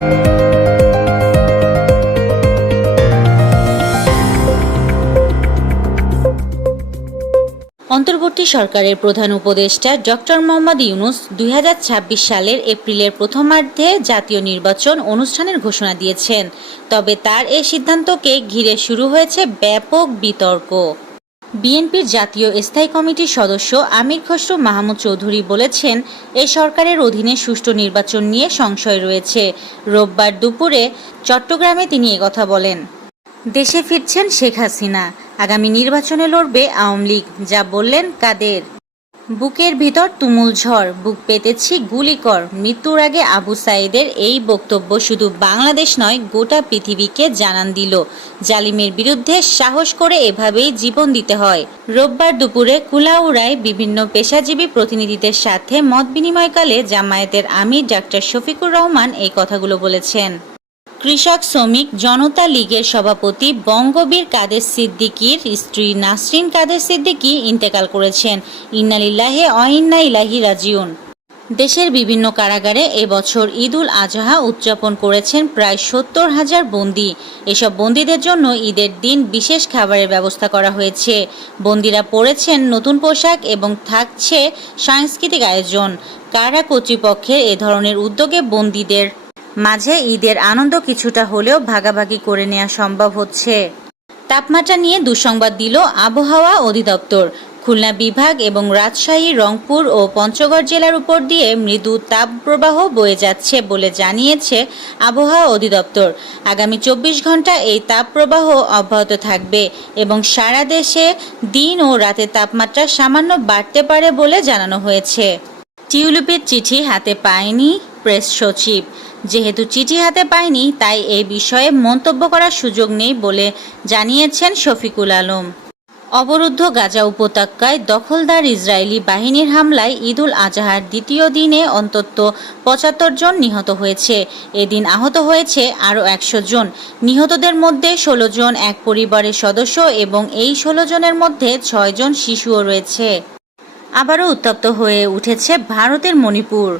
অন্তর্বর্তী সরকারের প্রধান উপদেষ্টা ডক্টর মোহাম্মদ ইউনূস 2026 সালের এপ্রিলের প্রথমার্ধে জাতীয় নির্বাচন অনুষ্ঠানের ঘোষণা দিয়েছেন। তবে তার এই সিদ্ধান্তকে ঘিরে শুরু হয়েছে ব্যাপক বিতর্ক। বিএনপির জাতীয় স্থায়ী কমিটির সদস্য আমির খসরু মাহমুদ চৌধুরী বলেছেন, এই সরকারের অধীনে সুষ্ঠু নির্বাচন নিয়ে সংশয় রয়েছে। রোববার দুপুরে চট্টগ্রামে তিনি একথা বলেন। দেশে ফিরছেন শেখ হাসিনা, আগামী নির্বাচনে লড়বে আওয়ামী লীগ, যা বললেন কাদের। বুকের ভিতর তুমুল ঝড়, বুক পেতেছি গুলিকর। মৃত্যুর আগে আবু সাঈদের এই বক্তব্য শুধু বাংলাদেশ নয়, গোটা পৃথিবীকে জানান দিল, জালিমের বিরুদ্ধে সাহস করে এভাবেই জীবন দিতে হয়। রোববার দুপুরে কুলাউড়ায় বিভিন্ন পেশাজীবী প্রতিনিধিদের সাথে মত বিনিময়কালে জামায়াতের আমির ডাক্তার শফিকুর রহমান এই কথাগুলো বলেছেন। কৃষক শ্রমিক জনতা লীগের সভাপতি বঙ্গবীর কাদের সিদ্দিকীর স্ত্রী নাসরিন কাদের সিদ্দিকী ইন্তেকাল করেছেন। ইন্না লিল্লাহি ওয়া ইন্না ইলাইহি রাজিউন। দেশের বিভিন্ন কারাগারে এবছর ঈদুল আজহা উদযাপন করেছেন প্রায় 70,000 বন্দী। এসব বন্দীদের জন্য ঈদের দিন বিশেষ খাবারের ব্যবস্থা করা হয়েছে। বন্দীরা পরেছেন নতুন পোশাক এবং থাকছে সাংস্কৃতিক আয়োজন। কারা কর্তৃপক্ষের এ ধরনের উদ্যোগে বন্দীদের মাঝে ঈদের আনন্দ কিছুটা হলেও ভাগাভাগি করে নেওয়া সম্ভব হচ্ছে। তাপমাত্রা নিয়ে দুঃসংবাদ দিল আবহাওয়া অধিদপ্তর। খুলনা বিভাগ এবং রাজশাহী, রংপুর ও পঞ্চগড় জেলার উপর দিয়ে মৃদু তাপপ্রবাহ বয়ে যাচ্ছে বলে জানিয়েছে আবহাওয়া অধিদপ্তর। আগামী 24 ঘন্টা এই তাপপ্রবাহ অব্যাহত থাকবে এবং সারা দেশে দিন ও রাতের তাপমাত্রা সামান্য বাড়তে পারে বলে জানানো হয়েছে। টিউলিপের চিঠি হাতে পায়নি প্রেস সচিব। যেহেতু চিঠি হাতে পায়নি, তাই এই বিষয়ে মন্তব্য করার সুযোগ নেই বলে জানিয়েছেন শফিকুল আলম। অবরুদ্ধ গাজা উপত্যকায় দখলদার ইসরায়েলি বাহিনীর হামলায় ঈদুল আজহার দ্বিতীয় দিনে অন্তত 75 জন নিহত হয়েছে। এদিন আহত হয়েছে আরও 100 জন। নিহতদের মধ্যে 16 জন এক পরিবারের সদস্য এবং এই 16 জনের মধ্যে 6 জন শিশুও রয়েছে। আবারও উত্তপ্ত হয়ে উঠেছে ভারতের মণিপুর।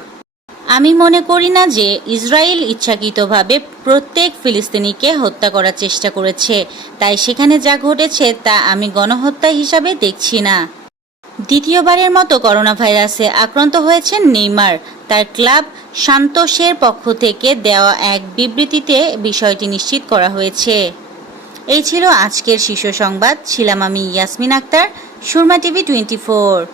আমি মনে করি না যে ইসরায়েল ইচ্ছাকৃতভাবে প্রত্যেক ফিলিস্তিনিকে হত্যা করার চেষ্টা করেছে, তাই সেখানে যা ঘটেছে তা আমি গণহত্যা হিসাবে দেখছি না। দ্বিতীয়বারের মতো করোনা ভাইরাসে আক্রান্ত হয়েছেন নেইমার। তার ক্লাব সান্তোসের পক্ষ থেকে দেওয়া এক বিবৃতিতে বিষয়টি নিশ্চিত করা হয়েছে। এই ছিল আজকের শীর্ষ সংবাদ। ছিলাম আমি ইয়াসমিন আক্তার, সুরমা টিভি 24।